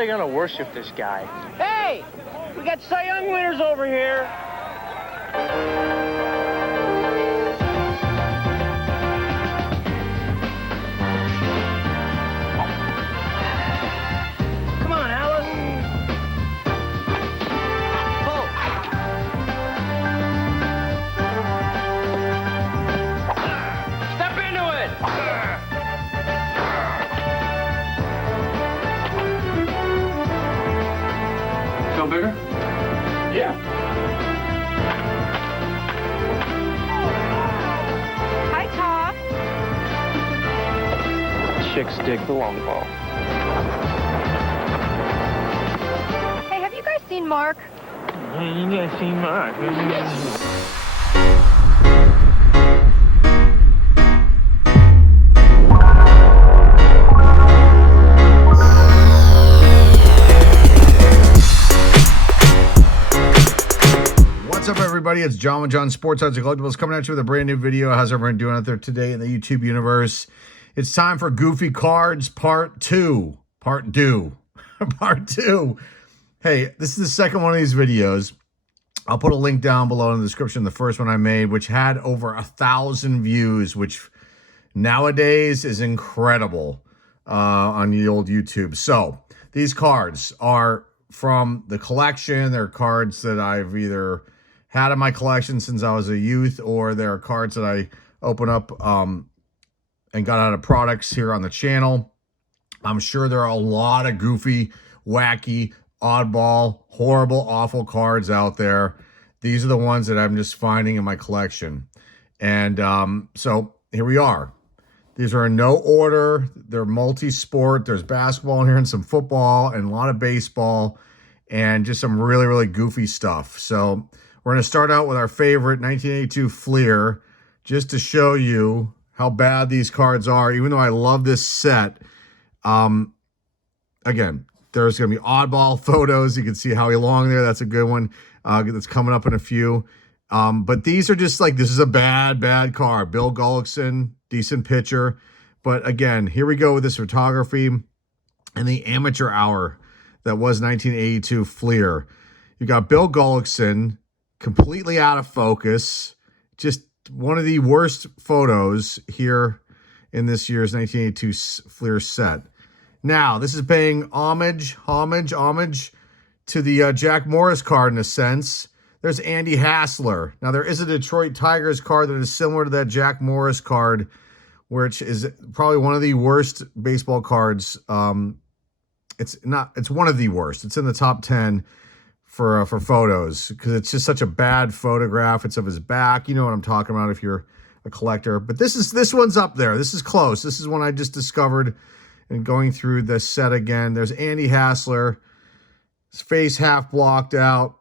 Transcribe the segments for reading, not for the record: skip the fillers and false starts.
they gonna worship this guy? Hey! We got Cy Young winners over here. Come on, Alice. Pull. Step into it. Feel bigger? Yeah. Hi, Tom. Chicks dig the long ball. Hey, have you guys seen Mark? You guys seen Mark? What's up, everybody? It's John with John Sports Odds and Collectibles coming at you with a brand new video. How's everyone doing out there today in the YouTube universe? It's time for Goofy Cards Part 2. Part 2. Part 2. Hey, this is the second one of these videos. I'll put a link down below in the description. The first one I made, which had over 1,000 views, which nowadays is incredible on the old YouTube. So these cards are from the collection. They're cards that I've either had in my collection since I was a youth, or they're cards that I open up and got out of products here on the channel. I'm sure there are a lot of goofy, wacky, oddball, horrible, awful cards out there. These are the ones that I'm just finding in my collection. And so here we are. These are in no order. They're multi-sport. There's basketball in here and some football and a lot of baseball and just some really, really goofy stuff. So we're going to start out with our favorite 1982 Fleer, just to show you how bad these cards are. Even though I love this set, again, there's going to be oddball photos. You can see Howie Long there. That's a good one. That's coming up in a few. But these are just like, this is a bad, bad card. Bill Gullickson, decent pitcher. But again, here we go with this photography and the amateur hour that was 1982 Fleer. You got Bill Gullickson completely out of focus. Just one of the worst photos here in this year's 1982 Fleer set. Now, this is paying homage to the Jack Morris card in a sense. There's Andy Hassler. Now, there is a Detroit Tigers card that is similar to that Jack Morris card, which is probably one of the worst baseball cards. It's one of the worst. It's in the top 10 for photos because it's just such a bad photograph. It's of his back. You know what I'm talking about if you're a collector. But this one's up there. This is close. This is one I just discovered and going through the set again. There's Andy Hassler. His face half blocked out.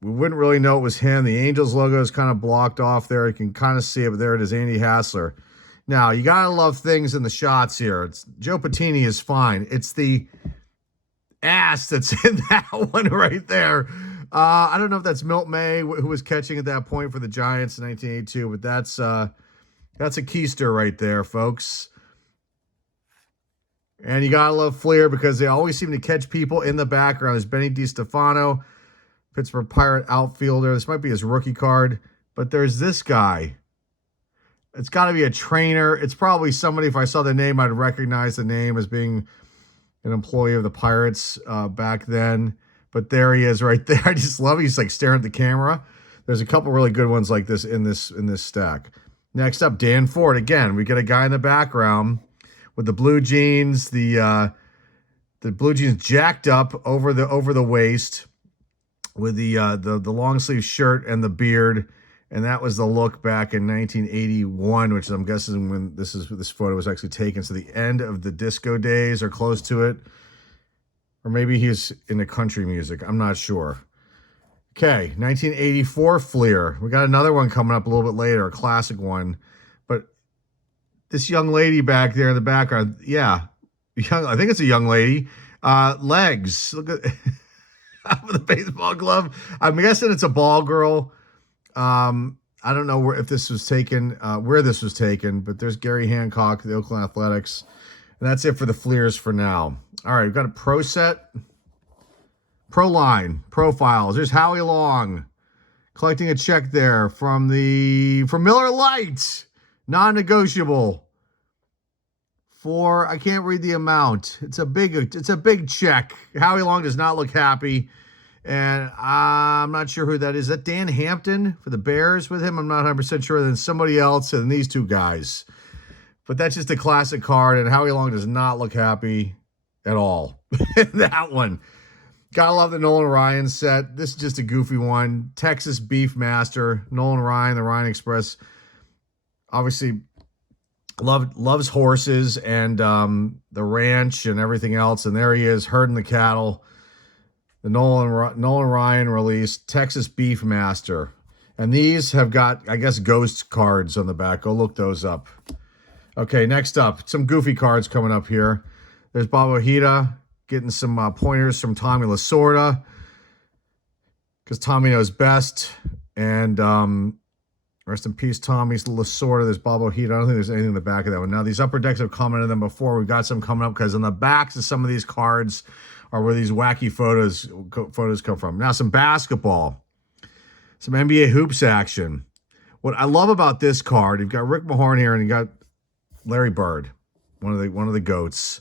We wouldn't really know it was him. The Angels logo is kind of blocked off there. You can kind of see it, but there it is, Andy Hassler. Now, you got to love things in the shots here. Joe Patini is fine. It's the ass that's in that one right there. I don't know if that's Milt May, who was catching at that point for the Giants in 1982, but that's a keister right there, folks. And you got to love Fleer because they always seem to catch people in the background. There's Benny DiStefano, Pittsburgh Pirate outfielder. This might be his rookie card, but there's this guy. It's got to be a trainer. It's probably somebody, if I saw the name, I'd recognize the name as being an employee of the Pirates back then. But there he is right there. I just love it. He's like staring at the camera. There's a couple really good ones like this in this stack. Next up, Dan Ford. Again, we get a guy in the background with the blue jeans, the blue jeans jacked up over the waist, with the long sleeve shirt and the beard, and that was the look back in 1981, which I'm guessing when this photo was actually taken. So the end of the disco days or close to it, or maybe he's into country music. I'm not sure. Okay, 1984 Fleer. We got another one coming up a little bit later, a classic one, but this young lady back there in the background, yeah, I think it's a young lady. Legs. Look at with a baseball glove. I'm guessing it's a ball girl. I don't know where this was taken, but there's Gary Hancock, the Oakland Athletics. And that's it for the Fleers for now. All right, we've got a pro set. Pro line, profiles. There's Howie Long collecting a check there from Miller Lite. Non-negotiable. For, I can't read the amount. It's a big check. Howie Long does not look happy. And I'm not sure who that is. Is that Dan Hampton for the Bears with him? I'm not 100% sure. Then somebody else and these two guys. But that's just a classic card, and Howie Long does not look happy at all. That one. Gotta love the Nolan Ryan set. This is just a goofy one. Texas Beef Master. Nolan Ryan, the Ryan Express. Obviously, loves horses and the ranch and everything else. And there he is, herding the cattle. The Nolan Ryan release, Texas Beef Master. And these have got, I guess, ghost cards on the back. Go look those up. Okay, next up, some goofy cards coming up here. There's Bob Ojeda getting some pointers from Tommy Lasorda because Tommy knows best. And rest in peace, Tommy Lasorda. There's Bob Ojeda. I don't think there's anything in the back of that one. Now, these upper decks have commented on them before. We've got some coming up because on the backs of some of these cards are where these wacky photos come from. Now, some basketball, some NBA hoops action. What I love about this card, you've got Rick Mahorn here and you got Larry Bird, one of the GOATs.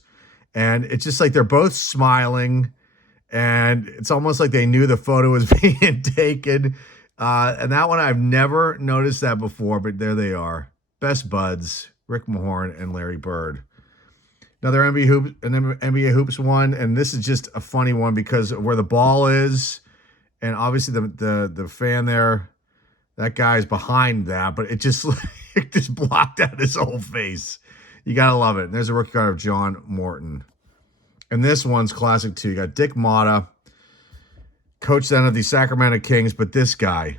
And it's just like they're both smiling, and it's almost like they knew the photo was being taken. And that one, I've never noticed that before, but there they are. Best buds, Rick Mahorn and Larry Bird. Another NBA Hoops one, and this is just a funny one because of where the ball is, and obviously the fan there, that guy's behind that, but it just blocked out his whole face. You gotta love it. And there's a rookie card of John Morton. And this one's classic too. You got Dick Motta, coach then of the Sacramento Kings, but this guy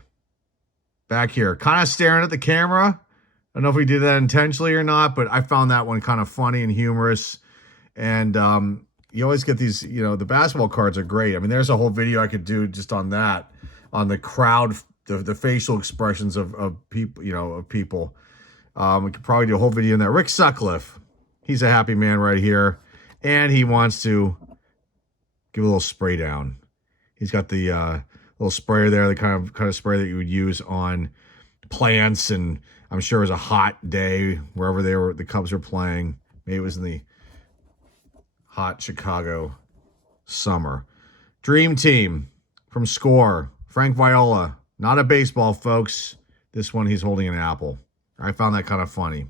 back here, kind of staring at the camera. I don't know if he did that intentionally or not, but I found that one kind of funny and humorous. And you always get these, the basketball cards are great. I mean, there's a whole video I could do just on that, on the crowd, the facial expressions of people, of people. We could probably do a whole video in that. Rick Sutcliffe, he's a happy man right here. And he wants to give a little spray down. He's got the little sprayer there, the kind of spray that you would use on plants. And I'm sure it was a hot day wherever the Cubs were playing. Maybe it was in the hot Chicago summer. Dream Team from Score. Frank Viola. Not a baseball, folks. This one, he's holding an apple. I found that kind of funny.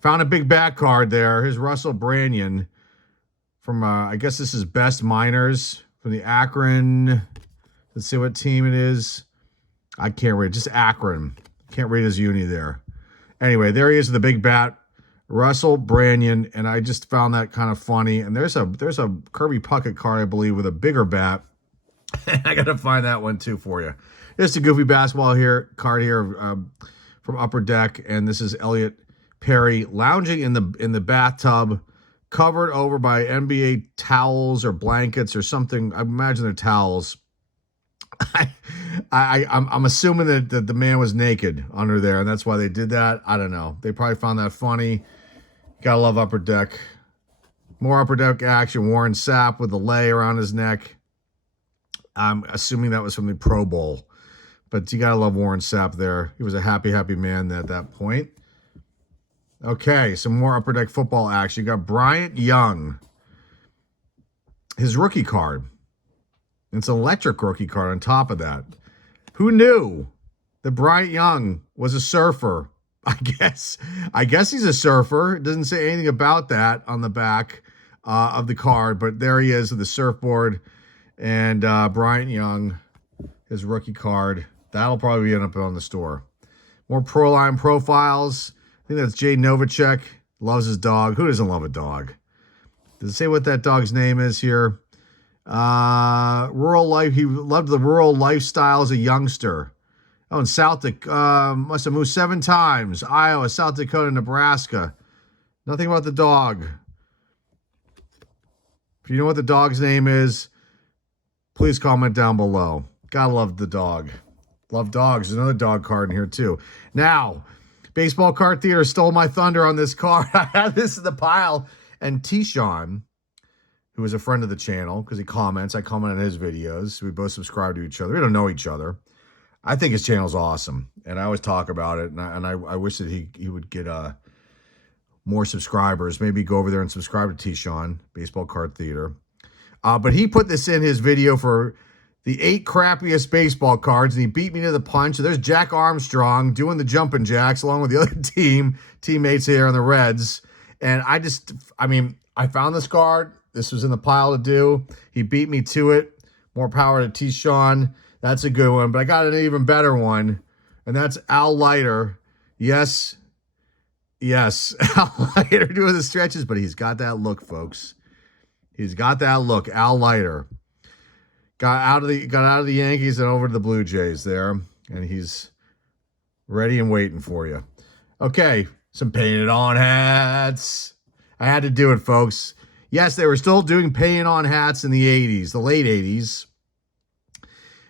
Found a big back card there. Here's Russell Branyan from, I guess this is Best Miners from the Akron. Let's see what team it is. I can't read. Just Akron. Can't read his uni there. Anyway, there he is with the big bat. Russell Branyan. And I just found that kind of funny. And there's a Kirby Puckett card, I believe, with a bigger bat. I got to find that one, too, for you. Just a goofy basketball card here from Upper Deck, and this is Elliot Perry lounging in the bathtub, covered over by NBA towels or blankets or something. I imagine they're towels. I'm assuming that the man was naked under there, and that's why they did that. I don't know. They probably found that funny. Gotta love Upper Deck. More Upper Deck action. Warren Sapp with the lei around his neck. I'm assuming that was from the Pro Bowl. But you got to love Warren Sapp there. He was a happy, happy man at that point. Okay, some more Upper Deck football action. You got Bryant Young. His rookie card. It's an electric rookie card on top of that. Who knew that Bryant Young was a surfer? I guess he's a surfer. It doesn't say anything about that on the back of the card. But there he is with the surfboard. And Bryant Young, his rookie card. That'll probably end up on the store. More Pro Line profiles. I think that's Jay Novacek. Loves his dog. Who doesn't love a dog? Does it say what that dog's name is here? Rural life. He loved the rural lifestyle as a youngster. Oh, in South Dakota. Must have moved 7 times. Iowa, South Dakota, Nebraska. Nothing about the dog. If you know what the dog's name is, please comment down below. Gotta love the dog. Love dogs. There's another dog card in here, too. Now, Baseball Card Theater stole my thunder on this card. I had this in the pile, And T-Sean, who is a friend of the channel, because he comments. I comment on his videos. We both subscribe to each other. We don't know each other. I think his channel's awesome, and I always talk about it, and I wish that he would get more subscribers. Maybe go over there and subscribe to T-Sean, Baseball Card Theater. But he put this in his video for the 8 crappiest baseball cards, and he beat me to the punch. So there's Jack Armstrong doing the jumping jacks along with the other teammates here on the Reds. And I found this card. This was in the pile to do. He beat me to it. More power to T-Sean. That's a good one. But I got an even better one, and that's Al Leiter. Yes. Al Leiter doing the stretches, but he's got that look, folks. He's got that look. Al Leiter got out of the Yankees and over to the Blue Jays there, and he's ready and waiting for you. Okay, some painted on hats. I had to do it, folks. Yes, they were still doing painted on hats in the 80s, the late 80s.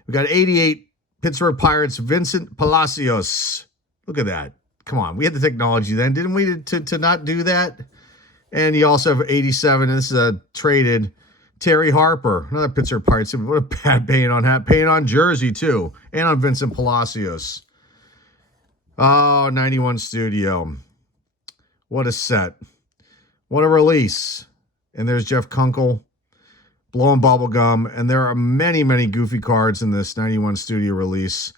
We got 88 Pittsburgh Pirates, Vincent Palacios. Look at that. Come on, we had the technology then, didn't we, to not do that? And you also have 87, and this is a traded Terry Harper, another Pittsburgh Pirates. What a bad paint on hat. Paint on jersey, too, and on Vincent Palacios. Oh, 91 Studio. What a set. What a release. And there's Jeff Kunkel blowing bubble gum. And there are many, many goofy cards in this 91 Studio release.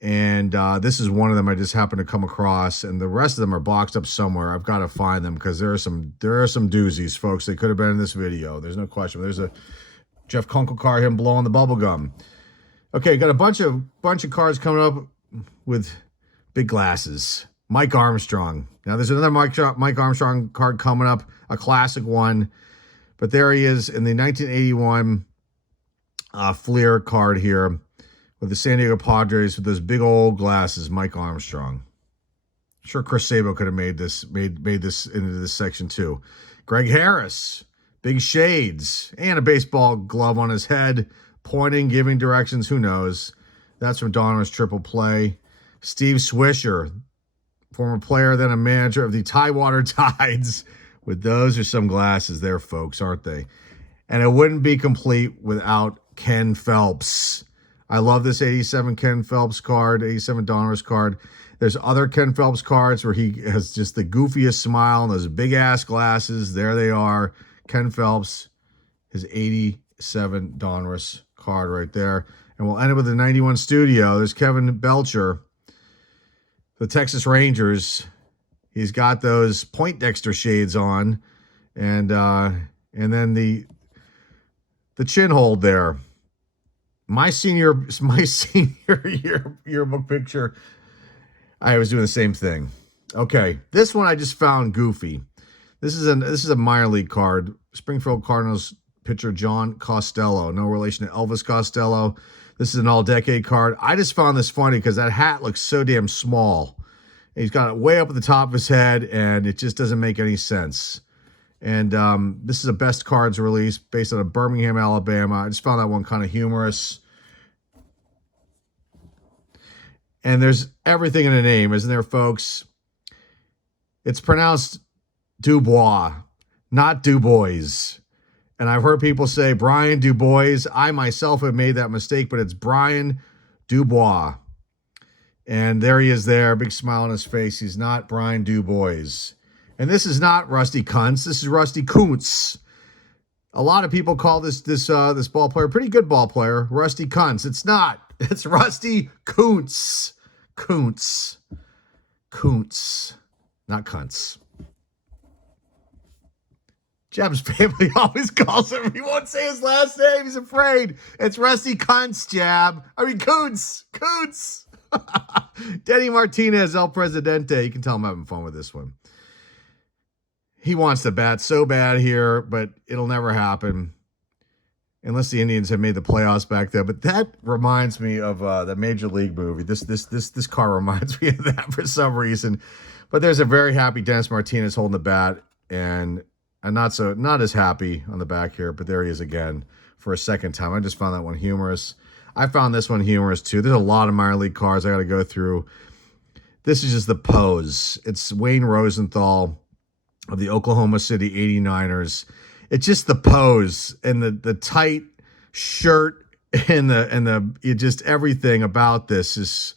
And this is one of them I just happened to come across. And the rest of them are boxed up somewhere. I've got to find them because there are some doozies, folks. They could have been in this video. There's no question. There's a Jeff Kunkel card, him blowing the bubble gum. Okay, got a bunch of cards coming up with big glasses. Mike Armstrong. Now, there's another Mike Armstrong card coming up, a classic one. But there he is in the 1981 Fleer card here with the San Diego Padres with those big old glasses, Mike Armstrong. I'm sure Chris Sabo could have made this into this section too. Greg Harris, big shades, and a baseball glove on his head, pointing, giving directions, who knows. That's from Donruss Triple Play. Steve Swisher, former player, then a manager of the Tidewater Tides. With those are some glasses there, folks, aren't they? And it wouldn't be complete without Ken Phelps. I love this 87 Ken Phelps card, 87 Donruss card. There's other Ken Phelps cards where he has just the goofiest smile and those big-ass glasses. There they are. Ken Phelps, his 87 Donruss card right there. And we'll end it with the 91 Studio. There's Kevin Belcher, the Texas Rangers. He's got those Poindexter shades on. And then the chin hold there. My senior yearbook picture, I was doing the same thing. Okay, this one I just found goofy. This is a minor league card. Springfield Cardinals pitcher John Costello, no relation to Elvis Costello. This is an all-decade card. I just found this funny because that hat looks so damn small. He's got it way up at the top of his head, and it just doesn't make any sense. And this is a best cards release based out of Birmingham, Alabama. I just found that one kind of humorous. And there's everything in the name, isn't there, folks? It's pronounced Dubois, not Dubois. And I've heard people say Brian Dubois. I myself have made that mistake, but it's Brian Dubois. And there he is there, big smile on his face. He's not Brian Dubois. And this is not Rusty Kuntz. This is Rusty Kuntz. A lot of people call this ball player, pretty good ball player, Rusty Kuntz. It's not. It's Rusty Kuntz. Kuntz. Not Kuntz. Jeb's family always calls him. He won't say his last name. He's afraid. It's Rusty Kuntz, Jeb. Kuntz. Denny Martinez, El Presidente. You can tell I'm having fun with this one. He wants to bat so bad here, but it'll never happen unless the Indians have made the playoffs back there. But that reminds me of the Major League movie. This car reminds me of that for some reason. But there's a very happy Dennis Martinez holding the bat, and not as happy on the back here. But there he is again for a second time. I just found that one humorous. I found this one humorous too. There's a lot of minor league cards I got to go through. This is just the pose. It's Wayne Rosenthal. of the Oklahoma City 89ers. It's just the pose and the tight shirt and just everything about this is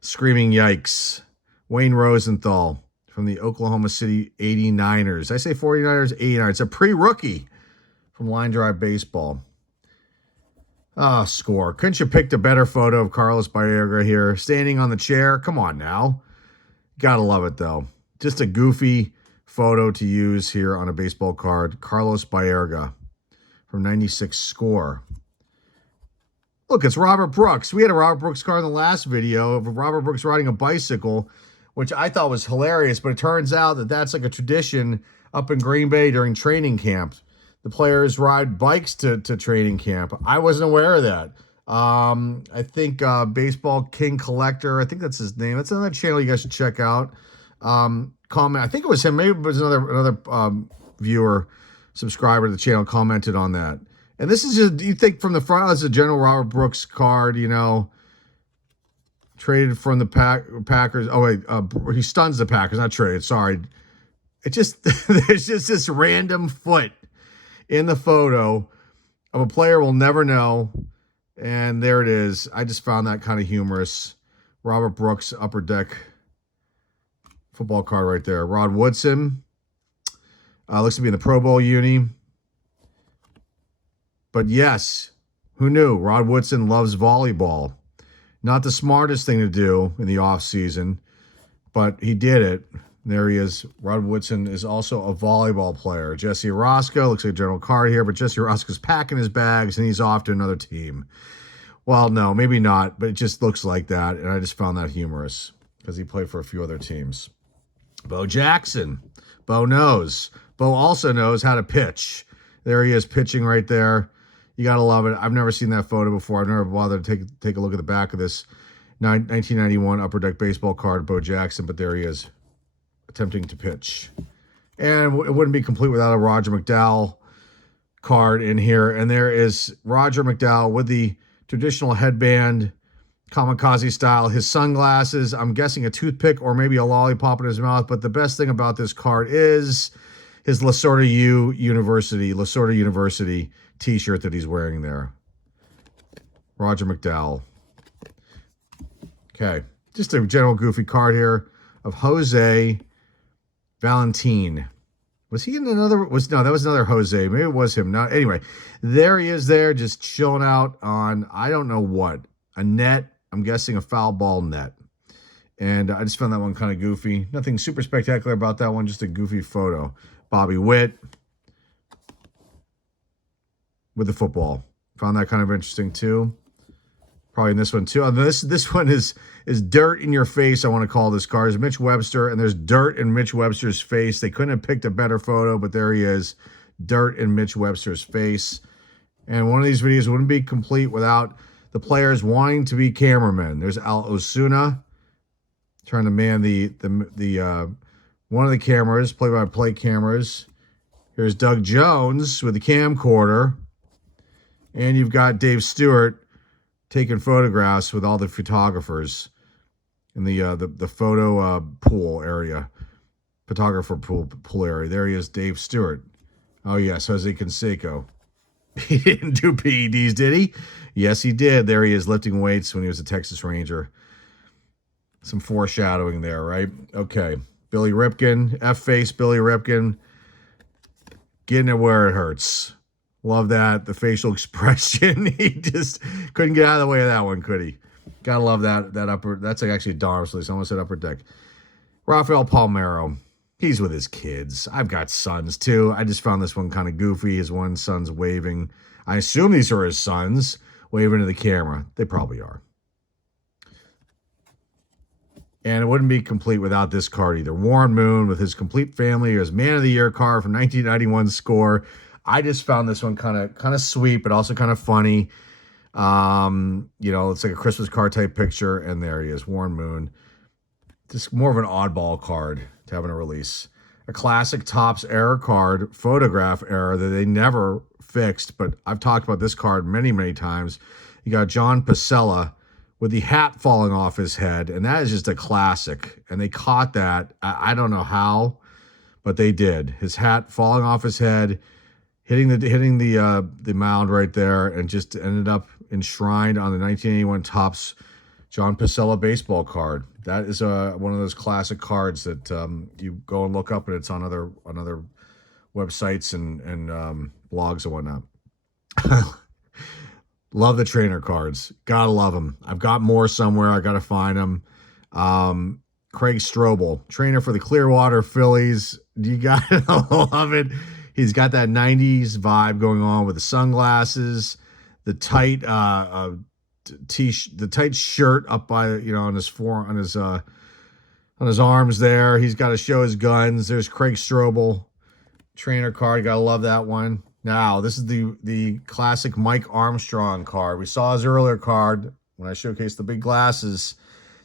screaming yikes. Wayne Rosenthal from the Oklahoma City 89ers. I say 49ers, 89ers. It's a pre-rookie from Line Drive Baseball. Score. Couldn't you pick a better photo of Carlos Baerga here, standing on the chair? Come on now. Gotta love it, though. Just a goofy photo to use here on a baseball card. Carlos Baerga from 96 Score. Look, it's Robert Brooks. We had a Robert Brooks card in the last video of Robert Brooks riding a bicycle, which I thought was hilarious, but it turns out that that's like a tradition up in Green Bay during training camp. The players ride bikes to training camp. I wasn't aware of that. I think Baseball King Collector, I think that's his name. That's another channel you guys should check out. Comment, I think it was him. Maybe it was another viewer, subscriber to the channel commented on that. And this is just, you think from the front, this is a general Robert Brooks card, you know, traded from the Packers. Oh, wait, he stuns the Packers, not traded, sorry. It just, there's just this random foot in the photo of a player we'll never know. And there it is. I just found that kind of humorous. Robert Brooks, Upper Deck football card right there. Rod Woodson. Looks to be in the Pro Bowl uni. But yes, who knew? Rod Woodson loves volleyball. Not the smartest thing to do in the offseason, but he did it. There he is. Rod Woodson is also a volleyball player. Jesse Orozco, looks like a general card here, but Jesse Orozco's packing his bags and he's off to another team. Well, no, maybe not, but it just looks like that, and I just found that humorous because he played for a few other teams. Bo Jackson. Bo knows. Bo also knows how to pitch. There he is pitching right there. You got to love it. I've never seen that photo before. I've never bothered to take a look at the back of this 1991 Upper Deck baseball card, Bo Jackson, but there he is attempting to pitch. And it wouldn't be complete without a Roger McDowell card in here. And there is Roger McDowell with the traditional headband, kamikaze style, his sunglasses, I'm guessing a toothpick or maybe a lollipop in his mouth. But the best thing about this card is his Lasorda University t-shirt that he's wearing there. Roger McDowell. Okay, just a general goofy card here of Jose Valentin. Was he in another? No, that was another Jose. Maybe it was him. No, anyway, there he is there just chilling out on, I don't know what, a net. I'm guessing a foul ball net. And I just found that one kind of goofy. Nothing super spectacular about that one, just a goofy photo. Bobby Witt with the football. Found that kind of interesting too. Probably in this one too. This one is dirt in your face, I want to call this card. Is Mitch Webster, and there's dirt in Mitch Webster's face. They couldn't have picked a better photo, but there he is. Dirt in Mitch Webster's face. And one of these videos wouldn't be complete without the players wanting to be cameramen. There's Al Osuna trying to man the one of the cameras, play-by-play cameras. Here's Doug Jones with the camcorder. And you've got Dave Stewart taking photographs with all the photographers in the photo pool area, photographer pool area. There he is, Dave Stewart. Oh, yes, Jose Canseco. He didn't do PEDs, did he? Yes, he did. There he is, lifting weights when he was a Texas Ranger. Some foreshadowing there, right? Okay. Billy Ripken, F-face Billy Ripken, getting it where it hurts. Love that. The facial expression. He just couldn't get out of the way of that one, could he? Gotta love that upper. That's like actually a dollar release. I almost said Upper Deck. Rafael Palmeiro. He's with his kids. I've got sons too. I just found this one kind of goofy. His one son's waving. I assume these are his sons waving to the camera. They probably are. And it wouldn't be complete without this card either. Warren Moon with his complete family, his Man of the Year card from 1991 Score. I just found this one kind of sweet, but also kind of funny. You know, it's like a Christmas card type picture, and there he is, Warren Moon. Just more of an oddball card to have in a release. A classic Topps error card, photograph error that they never fixed, but I've talked about this card many, many times. You got John Pasella with the hat falling off his head, and that is just a classic. And they caught that. I don't know how, but they did. His hat falling off his head, hitting the mound right there, and just ended up enshrined on the 1981 Topps John Pacella baseball card. That is one of those classic cards that you go and look up, and it's on other websites and blogs and whatnot. Love the trainer cards. Gotta love them. I've got more somewhere. I gotta find them. Craig Strobel, trainer for the Clearwater Phillies. You gotta love it. He's got that 90s vibe going on with the sunglasses, the tight the tight shirt up by, on his arms there. He's got to show his guns. There's Craig Strobel trainer card. Gotta love that one. Now, this is the classic Mike Armstrong card. We saw his earlier card when I showcased the big glasses.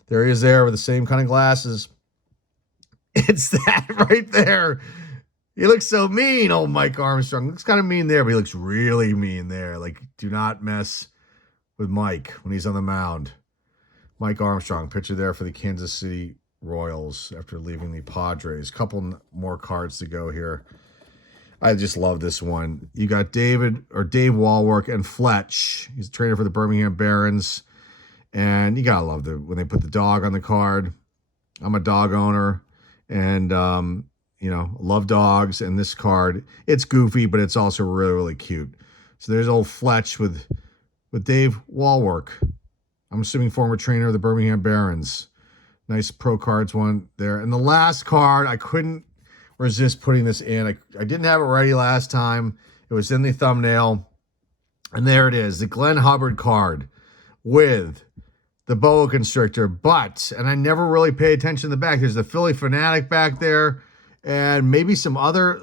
There he is there with the same kind of glasses. It's that right there. He looks so mean, old Mike Armstrong. Looks kind of mean there, but he looks really mean there. Like, do not mess with Mike when he's on the mound. Mike Armstrong, picture there for the Kansas City Royals after leaving the Padres. Couple more cards to go here. I just love this one. You got Dave Wallwork and Fletch. He's a trainer for the Birmingham Barons. And you gotta love when they put the dog on the card. I'm a dog owner, and love dogs. And this card, it's goofy, but it's also really, really cute. So there's old Fletch with Dave Wallwork. I'm assuming former trainer of the Birmingham Barons. Nice pro cards one there. And the last card, I couldn't resist putting this in. I didn't have it ready last time. It was in the thumbnail. And there it is, the Glenn Hubbard card with the boa constrictor. And I never really pay attention to the back. There's the Philly Fanatic back there, and maybe some other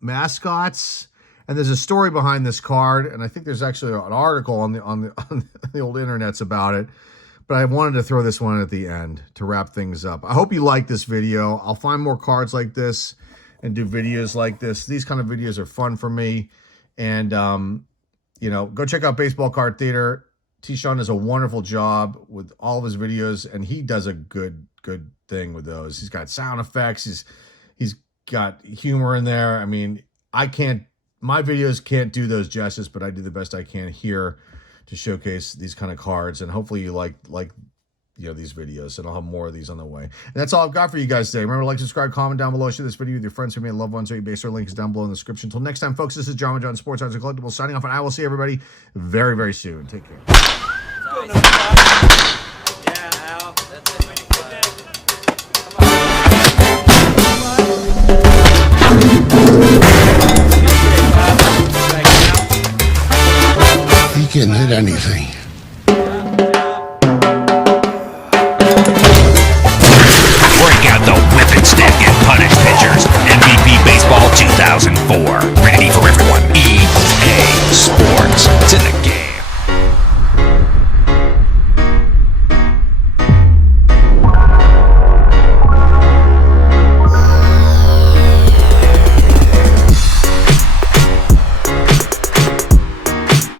mascots. And there's a story behind this card, and I think there's actually an article on the old internets about it. But I wanted to throw this one at the end to wrap things up. I hope you like this video. I'll find more cards like this and do videos like this. These kind of videos are fun for me. And, go check out Baseball Card Theater. T-Sean does a wonderful job with all of his videos, and he does a good thing with those. He's got sound effects. He's got humor in there. I mean, my videos can't do those justice, but I do the best I can here to showcase these kind of cards, and hopefully you like these videos, and I'll have more of these on the way. And that's all I've got for you guys today. Remember to like, subscribe, comment down below, share this video with your friends, family, and loved ones, or your base. Our link is down below in the description. Until next time, folks, this is John Sports Cards and Collectibles signing off, and I will see everybody very, very soon. Take care. He can't hit anything.